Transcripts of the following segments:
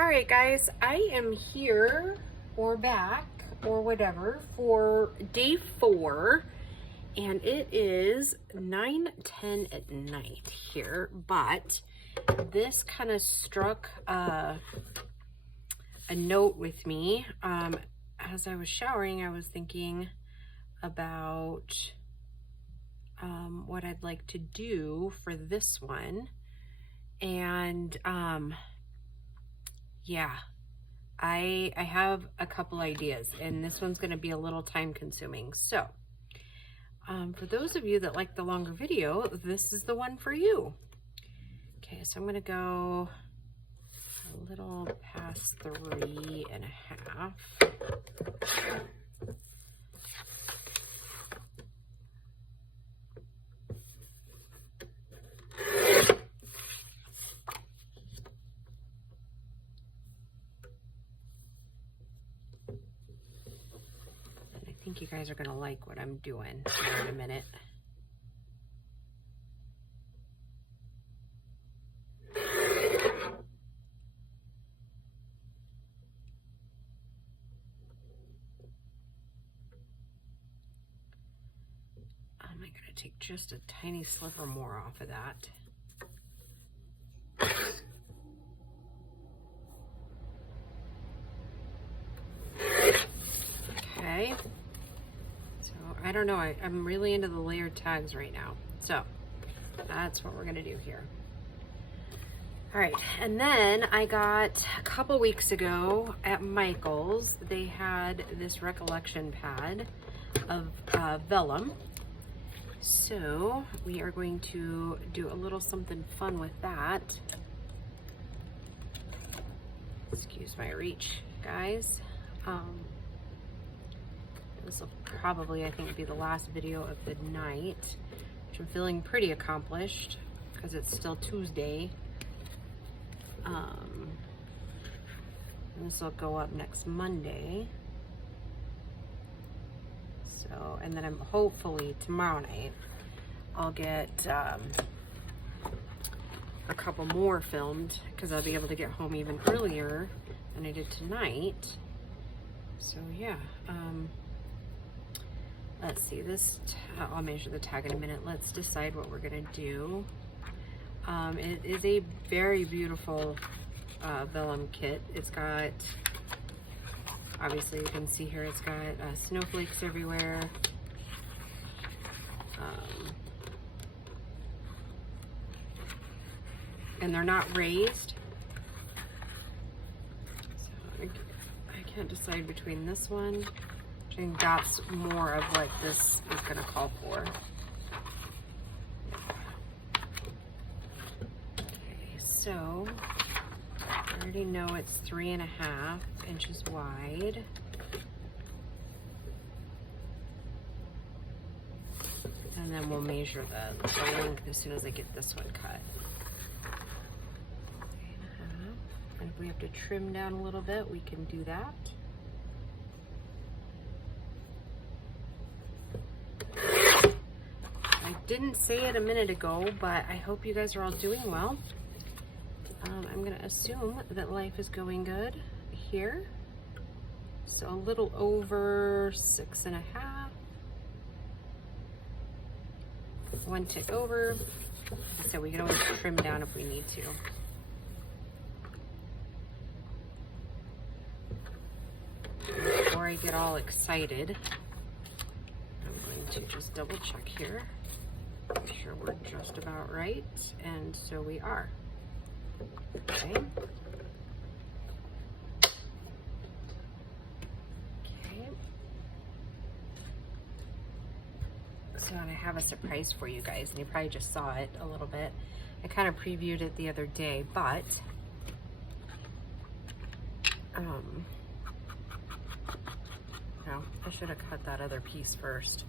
All right, guys, I am here or back or whatever for day 4, and it is 9:10 at night here, but this kind of struck a note with me. As I was showering, I was thinking about what I'd like to do for this one, and yeah, I have a couple ideas, and this one's going to be a little time consuming. So for those of you that like the longer video, this is the one for you. Okay, so I'm going to go a little past 3.5. I think you guys are gonna like what I'm doing here in a minute. I'm gonna take just a tiny sliver more off of that. Okay. So I don't know, I'm really into the layered tags right now. So that's what we're gonna do here. All right, and then I got a couple weeks ago at Michael's, they had this recollection pad of vellum. So we are going to do a little something fun with that. Excuse my reach, guys. This will probably, I think, be the last video of the night, which I'm feeling pretty accomplished because it's still Tuesday. And this will go up next Monday. So, and then I'm hopefully tomorrow night I'll get a couple more filmed because I'll be able to get home even earlier than I did tonight. So yeah, let's see this. I'll measure the tag in a minute. Let's decide what we're gonna do. It is a very beautiful vellum kit. It's got, obviously you can see here, it's got snowflakes everywhere. And they're not raised. So I can't decide between this one. I think that's more of what this is gonna call for. Okay, so I already know it's 3.5 inches wide. And then we'll measure the length as soon as I get this one cut. 3.5. And if we have to trim down a little bit, we can do that. I didn't say it a minute ago, but I hope you guys are all doing well. I'm gonna assume that life is going good here. So a little over 6.5. One tick over. So we can always trim down if we need to. Before I get all excited, I'm going to just double check here. Make sure we're just about right, and so we are. Okay. Okay. So I have a surprise for you guys, and you probably just saw it a little bit. I kind of previewed it the other day, but no, I should have cut that other piece first.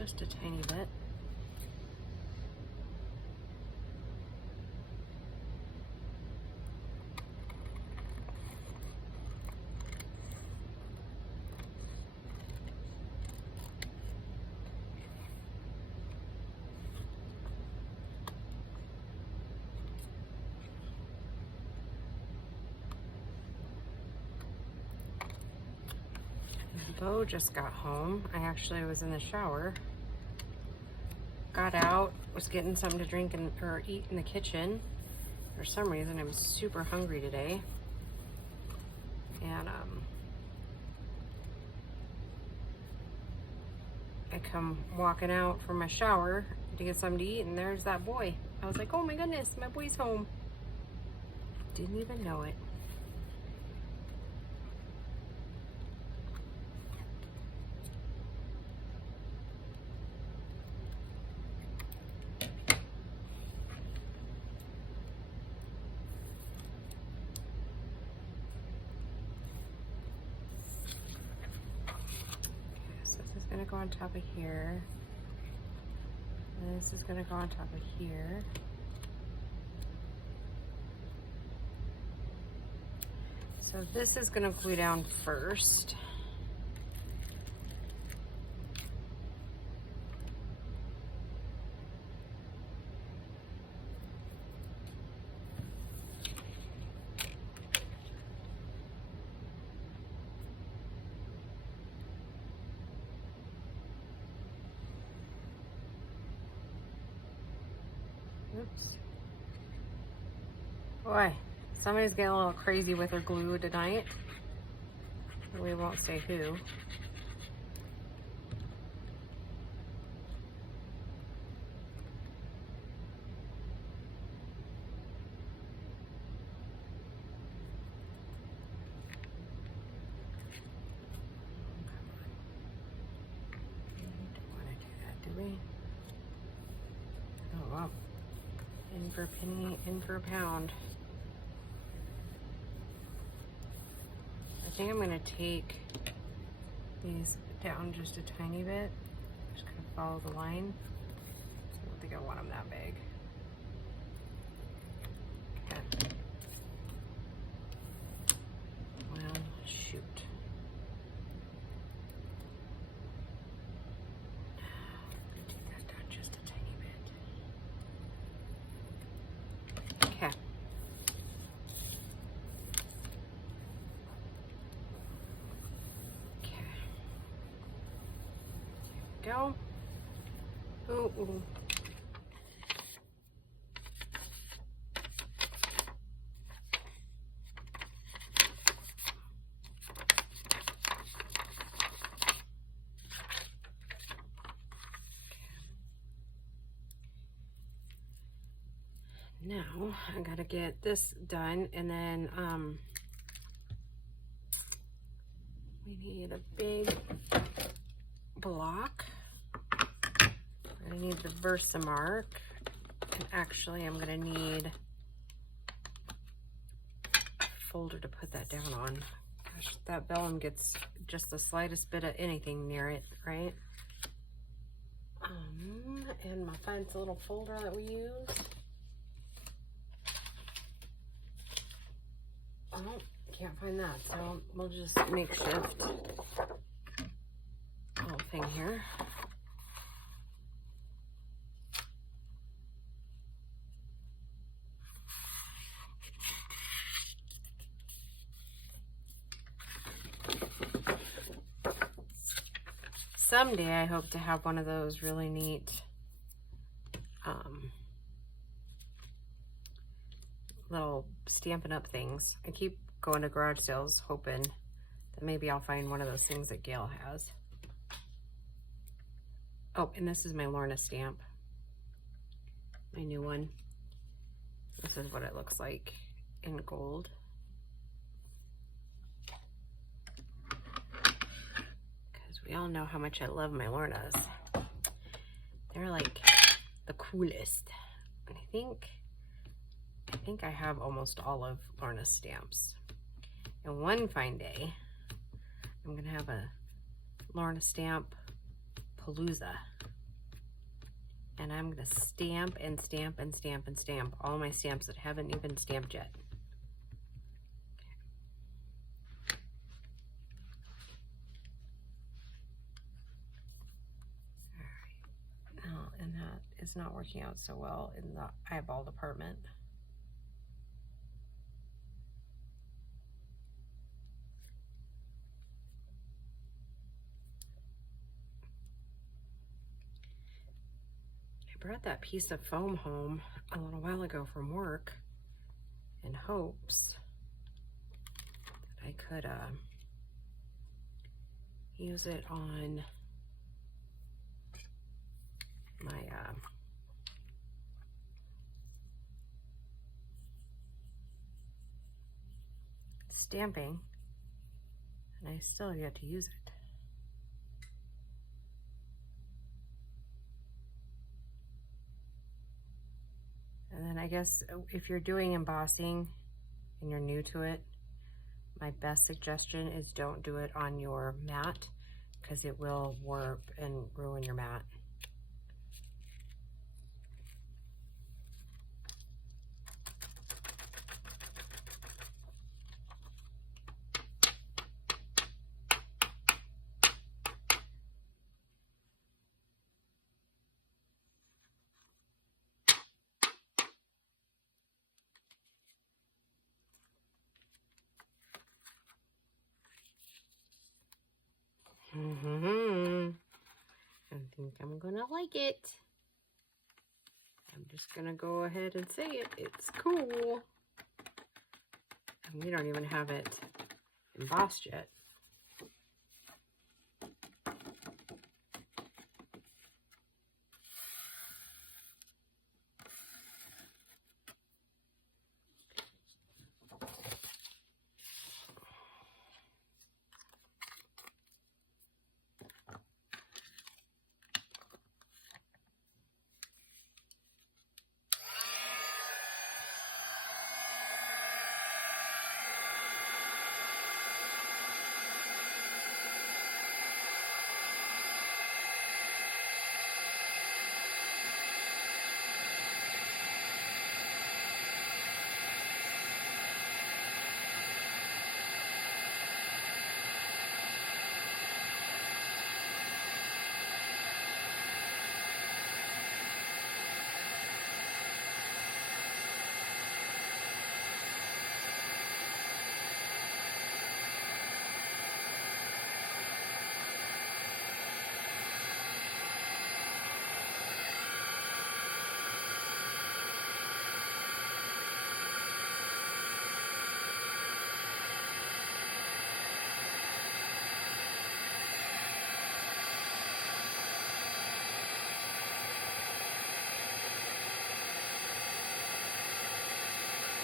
just a tiny bit. Bo just got home. I actually was in the shower. Got out, was getting something to drink or eat in the kitchen. For some reason, I'm super hungry today. And I come walking out from my shower to get something to eat, and there's that boy. I was like, oh my goodness, my boy's home. Didn't even know it. Gonna go on top of here. And this is gonna go on top of here. So this is gonna glue down first. Oops. Boy, somebody's getting a little crazy with her glue tonight. We won't say who. Don't want to do that, do we? Oh, wow. In for a penny, in for a pound. I think I'm going to take these down just a tiny bit. Just kind of follow the line. I don't think I want them that big. Okay. Well, shoot. I'm going to take that down just a tiny bit. Okay. Go. Ooh, ooh. Now I gotta get this done, and then we need a big block. I need the Versamark, and actually I'm gonna need a folder to put that down on. Gosh, that vellum gets just the slightest bit of anything near it, right? And my fancy little folder that we use. Oh, can't find that, so we'll just makeshift little thing here. Someday I hope to have one of those really neat little Stampin' Up things. I keep going to garage sales hoping that maybe I'll find one of those things that Gail has. Oh, and this is my Lorna stamp. My new one. This is what it looks like in gold. Because we all know how much I love my Lornas. They're like the coolest. And I think I have almost all of Lorna's stamps. And one fine day, I'm gonna have a Lorna stamp Palooza. And I'm going to stamp and stamp and stamp and stamp all my stamps that haven't even stamped yet. All right. Oh, and that is not working out so well in the eyeball department. I brought that piece of foam home a little while ago from work in hopes that I could use it on my stamping, and I still have yet to use it. And then I guess if you're doing embossing and you're new to it, my best suggestion is don't do it on your mat because it will warp and ruin your mat. I think I'm gonna like it. I'm just gonna go ahead and say it. It's cool. And we don't even have it embossed yet.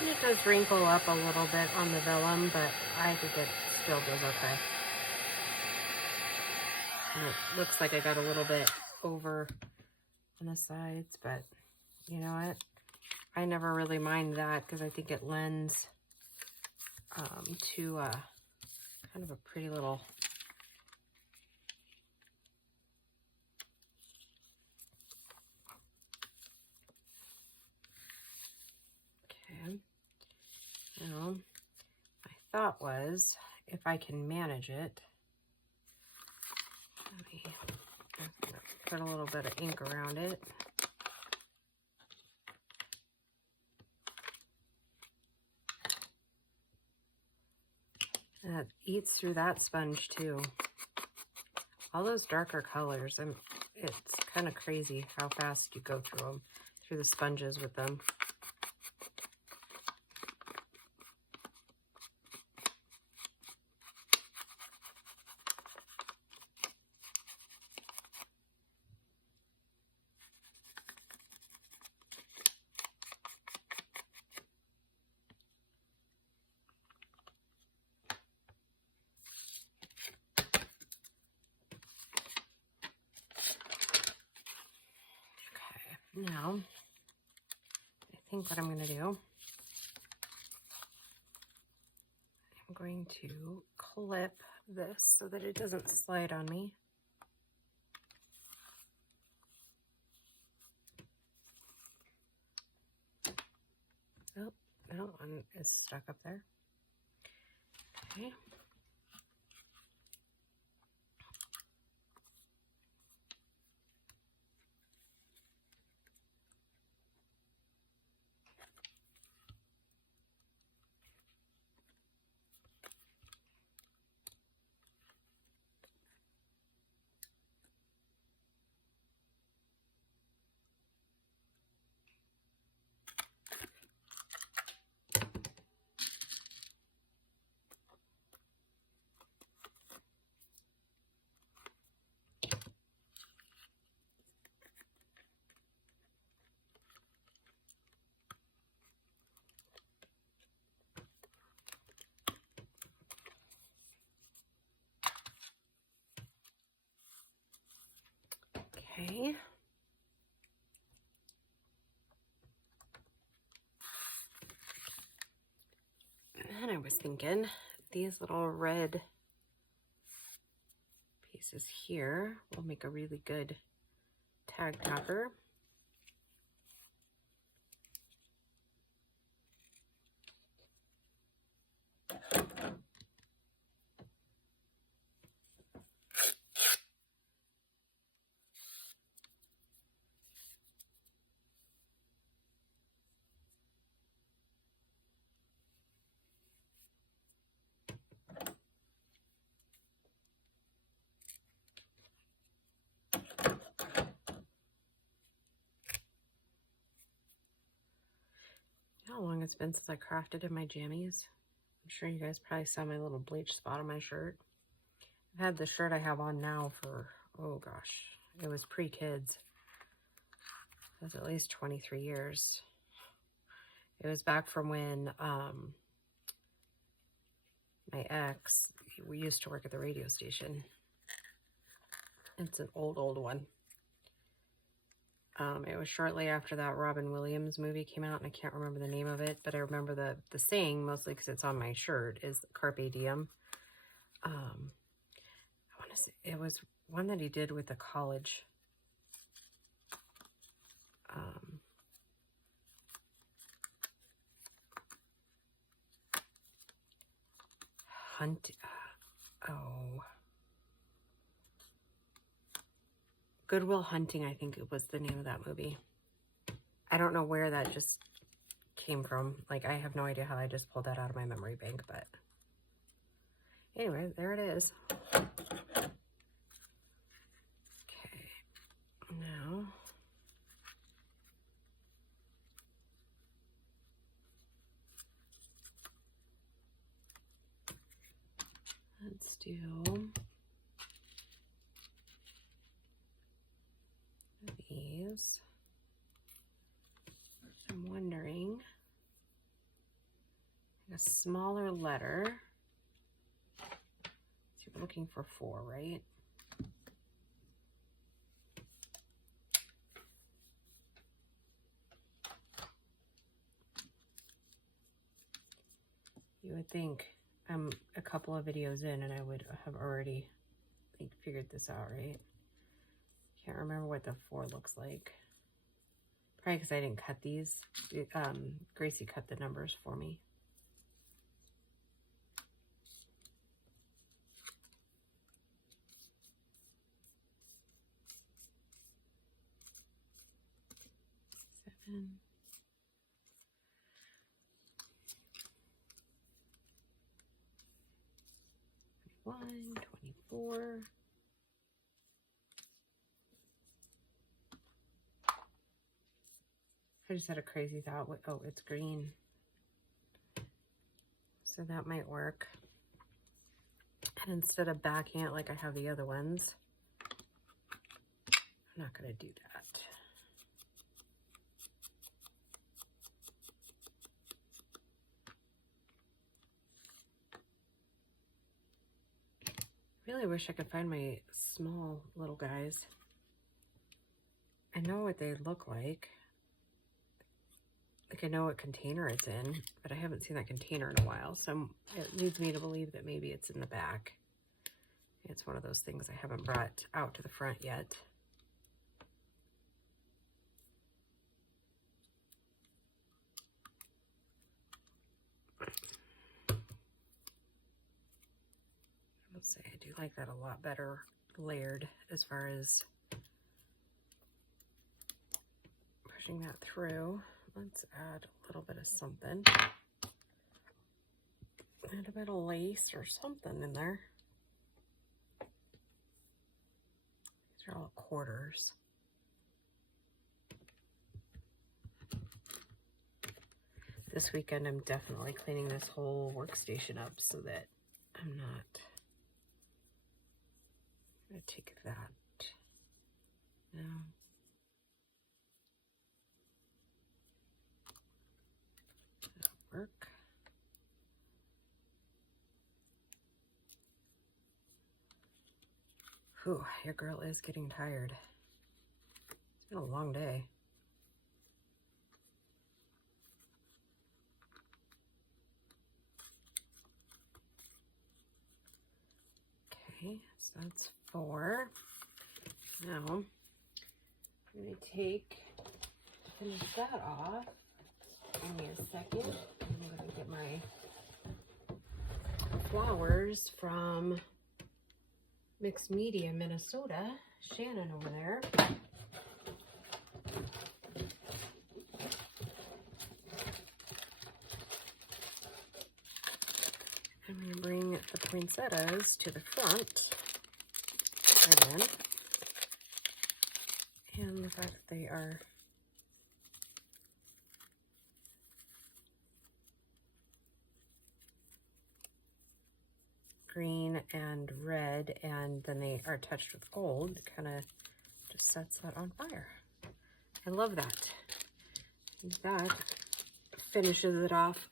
And it does wrinkle up a little bit on the vellum, but I think it still does okay. And it looks like I got a little bit over on the sides, but you know what? I never really mind that because I think it lends to kind of a pretty little Now, my thought was, if I can manage it, let me put a little bit of ink around it. And it eats through that sponge too. All those darker colors, it's kind of crazy how fast you go through them, through the sponges with them. Now, I think what I'm going to do, I'm going to clip this so that it doesn't slide on me. Oh, that one is stuck up there. Okay. Okay. And I was thinking these little red pieces here will make a really good tag topper. How long it's been since I crafted in my jammies. I'm sure you guys probably saw my little bleach spot on my shirt. I've had the shirt I have on now for, oh gosh, it was pre-kids. That's at least 23 years. It was back from when my ex, we used to work at the radio station. It's an old one. It was shortly after that Robin Williams movie came out, and I can't remember the name of it, but I remember the saying, mostly because it's on my shirt, is Carpe Diem. I want to say it was one that he did with the college. Good Will Hunting, I think it was the name of that movie. I don't know where that just came from. Like, I have no idea how I just pulled that out of my memory bank, but anyway, there it is. Okay, now let's do these. I'm wondering, a smaller letter. So we're looking for 4, right? You would think I'm a couple of videos in and I would have already figured this out, right? Can't remember what the 4 looks like. Probably because I didn't cut these. Gracie cut the numbers for me. Seven. 24. I just had a crazy thought. Oh, it's green. So that might work. And instead of backing it like I have the other ones, I'm not going to do that. I really wish I could find my small little guys. I know what they look like. Like, I know what container it's in, but I haven't seen that container in a while. So it leads me to believe that maybe it's in the back. It's one of those things I haven't brought out to the front yet. like that a lot better layered as far as pushing that through. Let's add a little bit of something. Add a bit of lace or something in there. These are all quarters. This weekend, I'm definitely cleaning this whole workstation up so that I'm not going to take that. No. That'll work. Whew, your girl is getting tired. It's been a long day. Okay, so that's 4. Now, I'm going to finish that off. Give me a second. I'm going to get my flowers from Mixed Media, Minnesota. Shannon over there. I'm going to bring the poinsettias to the front again. And the fact that they are green and red, and then they are touched with gold, it kind of just sets that on fire. I love that. And that finishes it off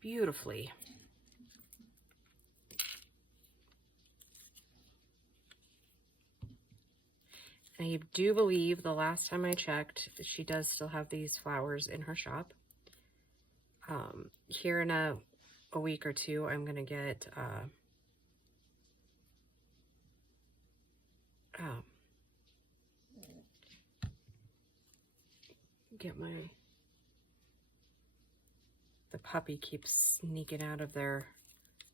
beautifully. I do believe the last time I checked, she does still have these flowers in her shop. Here in a week or two, I'm going to get the puppy keeps sneaking out of their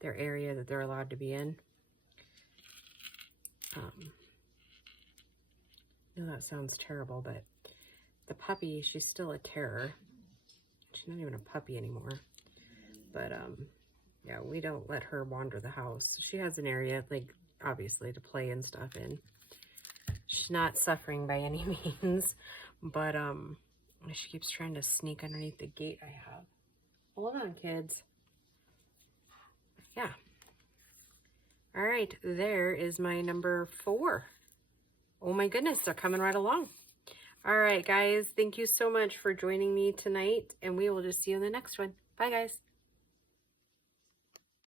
area that they're allowed to be in. I know that sounds terrible, but the puppy, she's still a terror. She's not even a puppy anymore. But, yeah, we don't let her wander the house. She has an area, like, obviously, to play and stuff in. She's not suffering by any means, but, she keeps trying to sneak underneath the gate I have. Hold on, kids. Yeah. All right, there is my number 4. Oh my goodness, they're coming right along. All right, guys, thank you so much for joining me tonight, and we will just see you in the next one. Bye, guys.